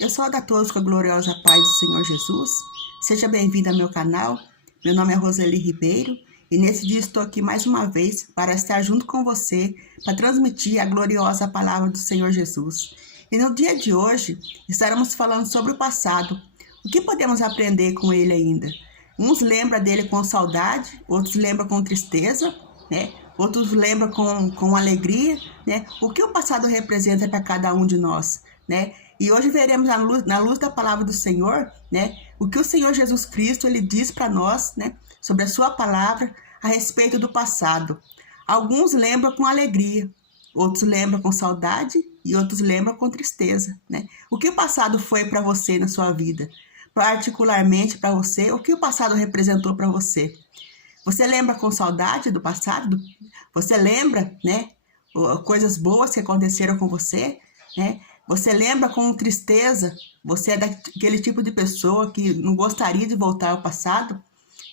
Eu saúdo a todos com a gloriosa paz do Senhor Jesus. Seja bem-vindo ao meu canal. Meu nome é Roseli Ribeiro e nesse dia estou aqui mais uma vez para estar junto com você para transmitir a gloriosa palavra do Senhor Jesus. E no dia de hoje estaremos falando sobre o passado. O que podemos aprender com ele ainda? Uns lembram dele com saudade, outros lembram com tristeza, né? Outros lembram com alegria, né? O que o passado representa para cada um de nós, né? E hoje veremos na luz da palavra do Senhor, né? O que o Senhor Jesus Cristo ele diz para nós, né? Sobre a sua palavra a respeito do passado. Alguns lembram com alegria, outros lembram com saudade e outros lembram com tristeza, né? O que o passado foi para você na sua vida? Particularmente para você, o que o passado representou para você? Você lembra com saudade do passado? Você lembra, né? Coisas boas que aconteceram com você, né? Você lembra com tristeza? Você é daquele tipo de pessoa que não gostaria de voltar ao passado,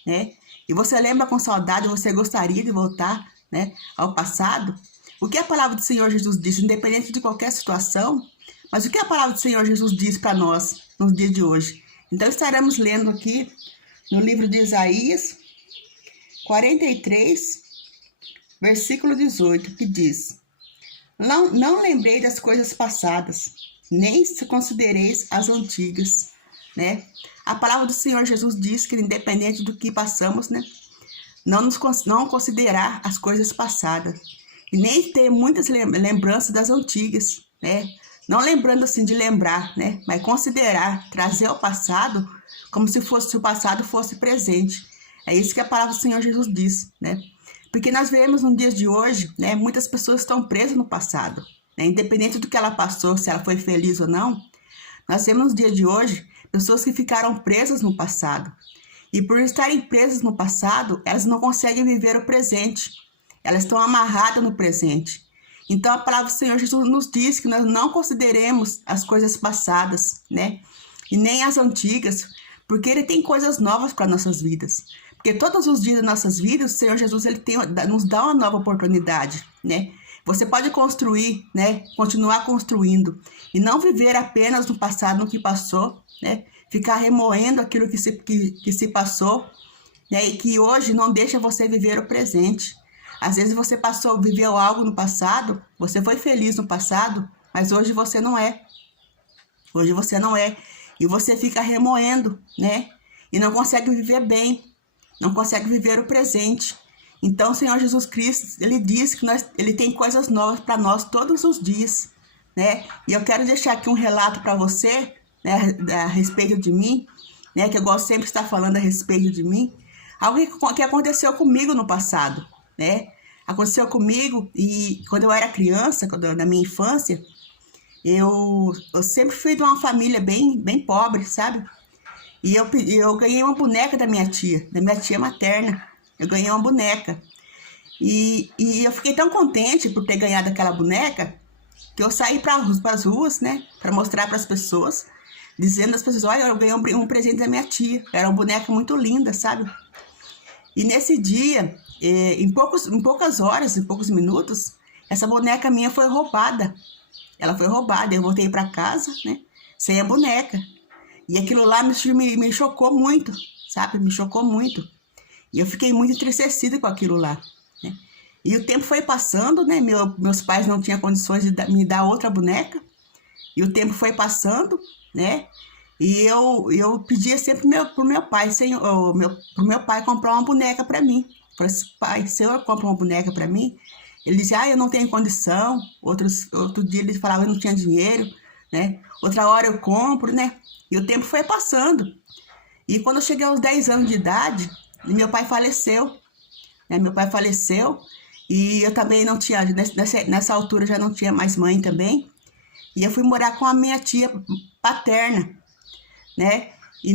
né? E você lembra com saudade, você gostaria de voltar, né, ao passado? O que a palavra do Senhor Jesus diz, independente de qualquer situação, mas o que a palavra do Senhor Jesus diz para nós nos dias de hoje? Então estaremos lendo aqui no livro de Isaías 43, versículo 18, que diz: Não lembrei das coisas passadas, nem se considereis as antigas, né? A palavra do Senhor Jesus diz que independente do que passamos, né? Não considerar as coisas passadas e nem ter muitas lembranças das antigas, né? Não lembrando assim de lembrar, né? Mas considerar, trazer o passado como se o passado fosse presente. É isso que a palavra do Senhor Jesus diz, né? Porque nós vemos nos dias de hoje, né? Muitas pessoas estão presas no passado, né? Independente do que ela passou, se ela foi feliz ou não. Nós vemos nos dias de hoje pessoas que ficaram presas no passado. E por estarem presas no passado, elas não conseguem viver o presente. Elas estão amarradas no presente. Então a palavra do Senhor Jesus nos diz que nós não consideremos as coisas passadas, né? E nem as antigas, porque Ele tem coisas novas para nossas vidas. Porque todos os dias das nossas vidas, o Senhor Jesus ele nos dá uma nova oportunidade, né? Você pode construir, né? Continuar construindo. E não viver apenas no passado, no que passou, né? Ficar remoendo aquilo que se passou, né? E que hoje não deixa você viver o presente. Às vezes você viveu algo no passado, você foi feliz no passado, mas hoje você não é. Hoje você não é. E você fica remoendo, né? E não consegue viver bem, não consegue viver o presente. Então o Senhor Jesus Cristo, Ele diz que Ele tem coisas novas para nós todos os dias, né? E eu quero deixar aqui um relato para você, né, a respeito de mim, né? Que eu gosto sempre de estar falando a respeito de mim. Algo que aconteceu comigo no passado, né? Aconteceu comigo e quando eu era criança, na minha infância, eu sempre fui de uma família bem pobre, sabe? E eu ganhei uma boneca da minha tia materna. Eu ganhei uma boneca. E eu fiquei tão contente por ter ganhado aquela boneca que eu saí para as ruas, né? Para mostrar para as pessoas, dizendo às pessoas: olha, eu ganhei um presente da minha tia. Era uma boneca muito linda, sabe? E nesse dia, em poucas horas, em poucos minutos, essa boneca minha foi roubada. Ela foi roubada. Eu voltei para casa, né? Sem a boneca. E aquilo lá me chocou muito, sabe? Me chocou muito. E eu fiquei muito entristecida com aquilo lá, né? E o tempo foi passando, né? Meus pais não tinham condições de me dar outra boneca. E o tempo foi passando, né? E eu pedia sempre pro meu pai comprar uma boneca para mim. Eu falei assim: pai, senhor compra uma boneca para mim? Ele dizia: eu não tenho condição. Outro dia ele falava: eu não tinha dinheiro, né? Outra hora eu compro, né? E o tempo foi passando. E quando eu cheguei aos 10 anos de idade, meu pai faleceu, né? Meu pai faleceu e eu também não tinha, nessa altura já não tinha mais mãe também. E eu fui morar com a minha tia paterna, né? E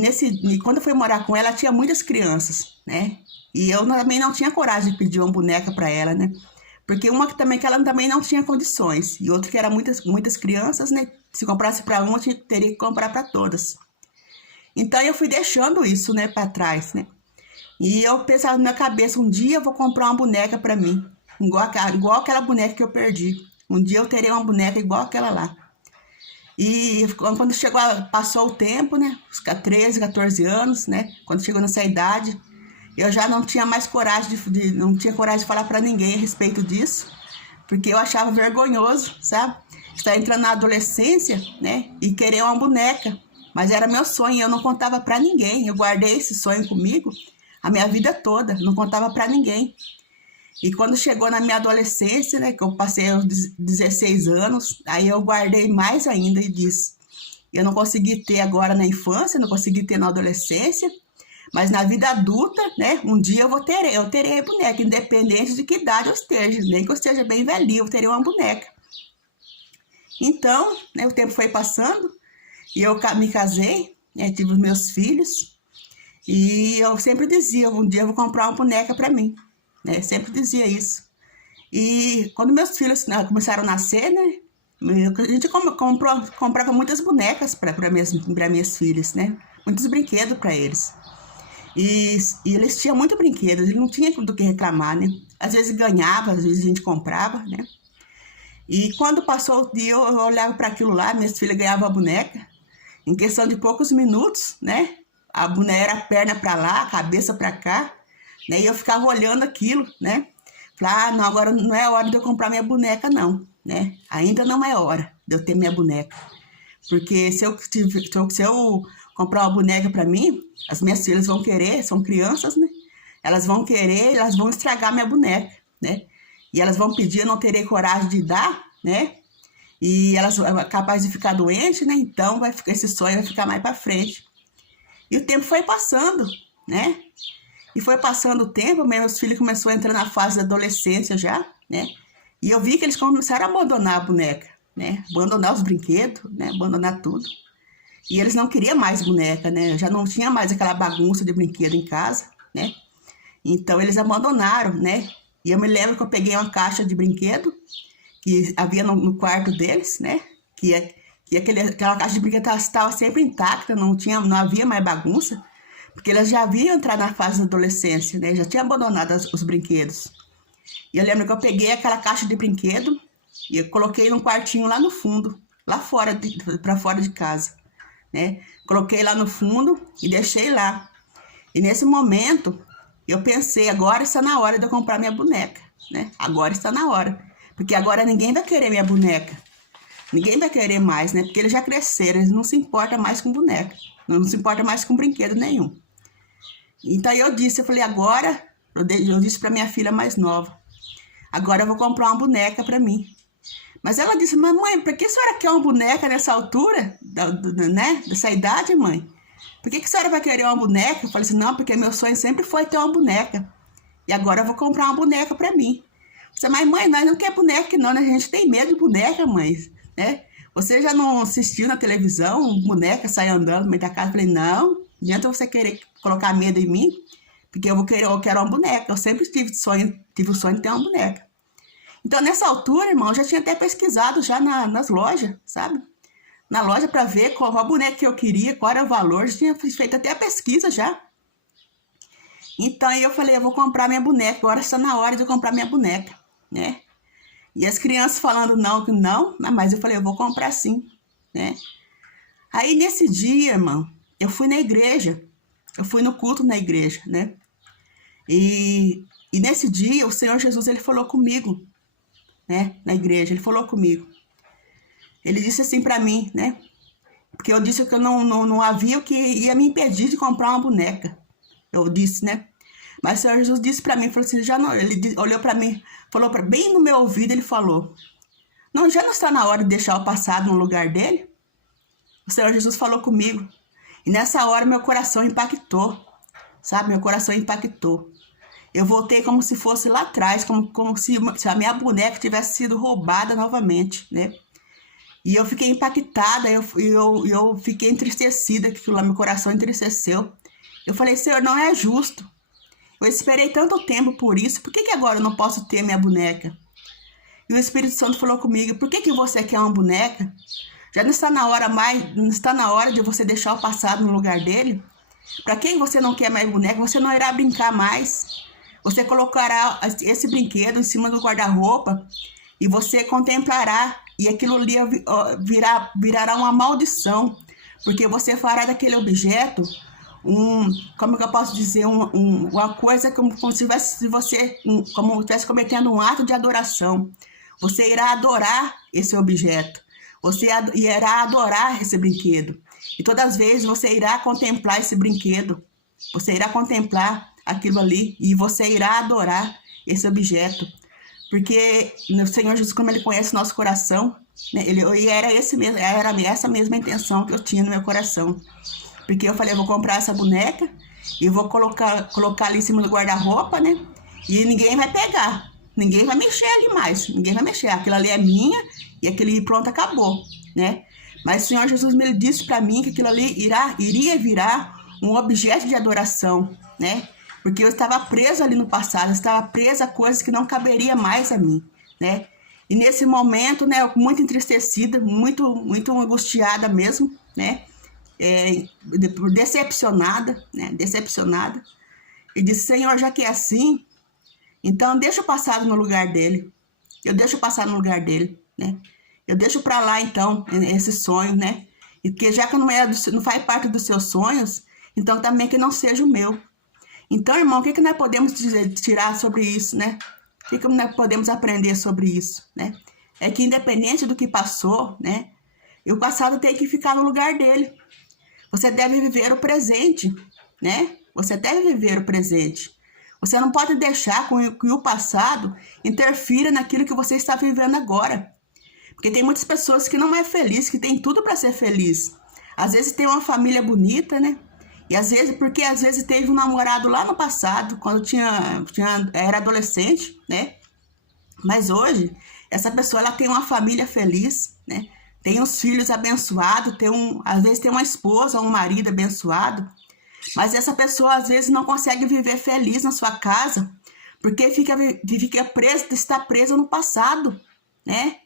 quando eu fui morar com ela, tinha muitas crianças, né? E eu também não tinha coragem de pedir uma boneca para ela, né? Porque uma que ela também não tinha condições, e outra que era muitas crianças, né? Se comprasse para uma, eu teria que comprar para todas. Então eu fui deixando isso, né, para trás, né? E eu pensava na minha cabeça: um dia eu vou comprar uma boneca para mim, igual aquela boneca que eu perdi. Um dia eu terei uma boneca igual aquela lá. E quando chegou, passou o tempo, né? Os 13, 14 anos, né? Quando chegou nessa idade, eu já não tinha mais coragem não tinha coragem de falar para ninguém a respeito disso, porque eu achava vergonhoso, sabe? Estar entrando na adolescência, né? E querer uma boneca. Mas era meu sonho, eu não contava para ninguém. Eu guardei esse sonho comigo a minha vida toda, não contava para ninguém. E quando chegou na minha adolescência, né, que eu passei aos 16 anos, aí eu guardei mais ainda e disse: eu não consegui ter agora na infância, não consegui ter na adolescência, mas na vida adulta, né, um dia eu terei a boneca, independente de que idade eu esteja, nem que eu esteja bem velhinho, eu terei uma boneca. Então, né, o tempo foi passando e eu me casei, né, tive os meus filhos, e eu sempre dizia: um dia eu vou comprar uma boneca para mim, né, sempre dizia isso. E quando meus filhos, né, começaram a nascer, né, a gente comprava muitas bonecas para minhas filhas, né, muitos brinquedos para eles. E eles tinham muito brinquedos, eles não tinham do que reclamar, né? Às vezes ganhava, às vezes a gente comprava, né? E quando passou o dia, eu olhava para aquilo lá, minhas filhas ganhavam a boneca. Em questão de poucos minutos, né? A boneca era a perna para lá, a cabeça para cá, né? E eu ficava olhando aquilo, né? Falei: ah, não, agora não é hora de eu comprar minha boneca, não, né? Ainda não é hora de eu ter minha boneca. Porque se eu comprar uma boneca para mim, as minhas filhas vão querer, são crianças, né? Elas vão querer, elas vão estragar minha boneca, né? E elas vão pedir, eu não terei coragem de dar, né? E elas são capazes de ficar doentes, né? Então esse sonho vai ficar mais para frente. E o tempo foi passando, né? E foi passando o tempo, meus filhos começaram a entrar na fase da adolescência já, né? E eu vi que eles começaram a abandonar a boneca, né? Abandonar os brinquedos, né? Abandonar tudo. E eles não queriam mais boneca, né? Já não tinha mais aquela bagunça de brinquedo em casa, né? Então eles abandonaram, né? E eu me lembro que eu peguei uma caixa de brinquedo que havia no quarto deles, né? Aquela caixa de brinquedo estava sempre intacta, não havia mais bagunça, porque elas já haviam entrado na fase da adolescência, né? Já tinham abandonado os brinquedos. E eu lembro que eu peguei aquela caixa de brinquedo e eu coloquei num quartinho lá no fundo, lá fora, para fora de casa, né? Coloquei lá no fundo e deixei lá. E nesse momento eu pensei: agora está na hora de eu comprar minha boneca, né? Agora está na hora, porque agora ninguém vai querer minha boneca, ninguém vai querer mais, né? Porque eles já cresceram, eles não se importam mais com boneca, não se importam mais com brinquedo nenhum. Então eu falei: agora, eu disse para minha filha mais nova: agora eu vou comprar uma boneca para mim. Mas ela disse: mas mãe, por que a senhora quer uma boneca nessa altura, né? Dessa idade, mãe? Por que a senhora vai querer uma boneca? Eu falei assim: não, porque meu sonho sempre foi ter uma boneca. E agora eu vou comprar uma boneca para mim. Eu disse: mas mãe, nós não queremos boneca não, né? A gente tem medo de boneca, mãe, né? Você já não assistiu na televisão, boneca sai andando no meio da casa? Eu falei: não adianta você querer colocar medo em mim, porque eu quero uma boneca. Eu sempre tive o sonho de ter uma boneca. Então, nessa altura, irmão, eu já tinha até pesquisado já nas lojas, sabe? Na loja para ver qual a boneca que eu queria, qual era o valor. Já tinha feito até a pesquisa já. Então, aí eu falei: eu vou comprar minha boneca. Agora está na hora de eu comprar minha boneca, né? E as crianças falando não, mas eu falei: eu vou comprar sim, né? Aí, nesse dia, irmão, eu fui na igreja. Eu fui no culto na igreja, né? E nesse dia, o Senhor Jesus, ele falou comigo, né? Na igreja, ele falou comigo. Ele disse assim para mim, né? Porque eu disse que eu não havia o que ia me impedir de comprar uma boneca. Eu disse, né? Mas o Senhor Jesus disse para mim, falou assim: já não, ele olhou para mim, falou bem no meu ouvido, ele falou: não, já não está na hora de deixar o passado no lugar dele? O Senhor Jesus falou comigo. E nessa hora meu coração impactou, sabe? Meu coração impactou. Eu voltei como se fosse lá atrás, como se a minha boneca tivesse sido roubada novamente, né? E eu fiquei impactada, eu fiquei entristecida, que aquilo lá, meu coração entristeceu. Eu falei: Senhor, não é justo. Eu esperei tanto tempo por isso, por que agora eu não posso ter minha boneca? E o Espírito Santo falou comigo: por que você quer uma boneca? Já não está na hora de você deixar o passado no lugar dele? Para quem você não quer mais boneca, você não irá brincar mais. Você colocará esse brinquedo em cima do guarda-roupa e você contemplará e aquilo ali virará uma maldição, porque você fará daquele objeto como que eu posso dizer, uma coisa como se você como estivesse cometendo um ato de adoração. Você irá adorar esse objeto, você irá adorar esse brinquedo, e todas as vezes você irá contemplar esse brinquedo, você irá contemplar aquilo ali, e você irá adorar esse objeto, porque o Senhor Jesus, como Ele conhece nosso coração, né, era essa mesma intenção que eu tinha no meu coração. Porque eu falei, eu vou comprar essa boneca e eu vou colocar ali em cima do guarda-roupa, né? E ninguém vai pegar, ninguém vai mexer ali mais, ninguém vai mexer. Aquilo ali é minha e aquele pronto, acabou, né? Mas o Senhor Jesus me disse para mim que aquilo ali iria virar um objeto de adoração, né? Porque eu estava preso ali no passado, eu estava presa a coisas que não caberia mais a mim, né? E nesse momento, né, muito entristecida, muito angustiada mesmo, né? Decepcionada, né? Decepcionada. E disse, Senhor, já que é assim, então deixa o passado no lugar dele. Eu deixo o passado no lugar dele, né? Eu deixo para lá, então, esse sonho, né? E que já que não faz parte dos seus sonhos, então também que não seja o meu. Então, irmão, o que nós podemos tirar sobre isso, né? O que nós podemos aprender sobre isso, né? É que independente do que passou, né? O passado tem que ficar no lugar dele. Você deve viver o presente, né? Você deve viver o presente. Você não pode deixar que o passado interfira naquilo que você está vivendo agora. Porque tem muitas pessoas que não é feliz, que tem tudo para ser feliz. Às vezes tem uma família bonita, né? E às vezes teve um namorado lá no passado, quando era adolescente, né? Mas hoje, essa pessoa ela tem uma família feliz, né? Tem os filhos abençoados, às vezes tem uma esposa ou um marido abençoado, mas essa pessoa às vezes não consegue viver feliz na sua casa, porque está presa no passado, né?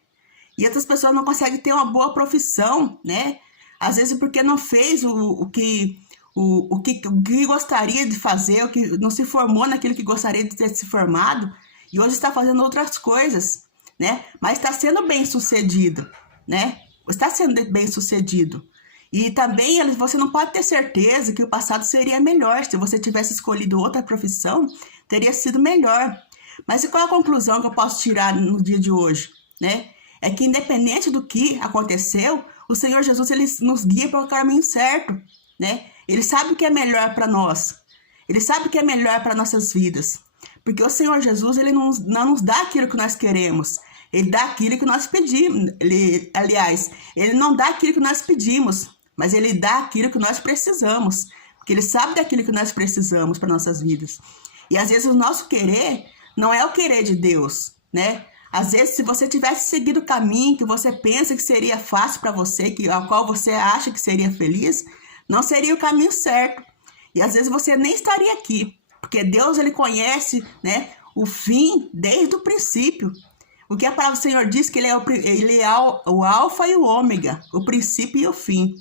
E outras pessoas não conseguem ter uma boa profissão, né? Às vezes porque não fez o que gostaria de fazer, o que não se formou naquilo que gostaria de ter se formado, e hoje está fazendo outras coisas, né? Mas está sendo bem sucedido, né? Está sendo bem sucedido. E também você não pode ter certeza que o passado seria melhor. Se você tivesse escolhido outra profissão, teria sido melhor. Mas e qual é a conclusão que eu posso tirar no dia de hoje, né? É que independente do que aconteceu, o Senhor Jesus ele nos guia para o caminho certo, né? Ele sabe o que é melhor para nós. Ele sabe o que é melhor para nossas vidas. Porque o Senhor Jesus ele não nos dá aquilo que nós queremos. Ele dá aquilo que nós pedimos. Ele não dá aquilo que nós pedimos, mas ele dá aquilo que nós precisamos. Porque ele sabe daquilo que nós precisamos para nossas vidas. E às vezes o nosso querer não é o querer de Deus, né? Às vezes, se você tivesse seguido o caminho que você pensa que seria fácil para você, ao qual você acha que seria feliz, não seria o caminho certo. E às vezes você nem estaria aqui, porque Deus ele conhece, né, o fim desde o princípio. O que a palavra do Senhor diz que ele é o alfa e o ômega, o princípio e o fim.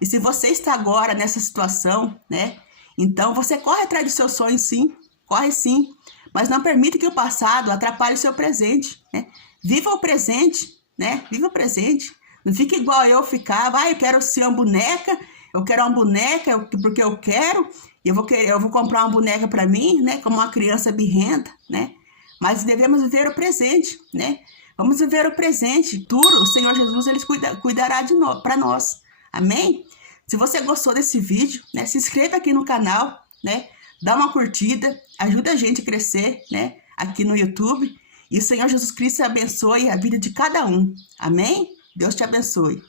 E se você está agora nessa situação, né, então você corre atrás dos seus sonhos, sim, corre sim. Mas não permita que o passado atrapalhe o seu presente, né? Viva o presente, né? Viva o presente. Não fique igual eu ficava, eu quero ser uma boneca, porque eu quero, eu vou comprar uma boneca para mim, né? Como uma criança birrenta, né? Mas devemos viver o presente, né? Vamos viver o presente. Tudo, o Senhor Jesus, ele cuidará para nós. Amém? Se você gostou desse vídeo, né? Se inscreva aqui no canal, né? Dá uma curtida, ajuda a gente a crescer, né? Aqui no YouTube. E o Senhor Jesus Cristo abençoe a vida de cada um. Amém? Deus te abençoe.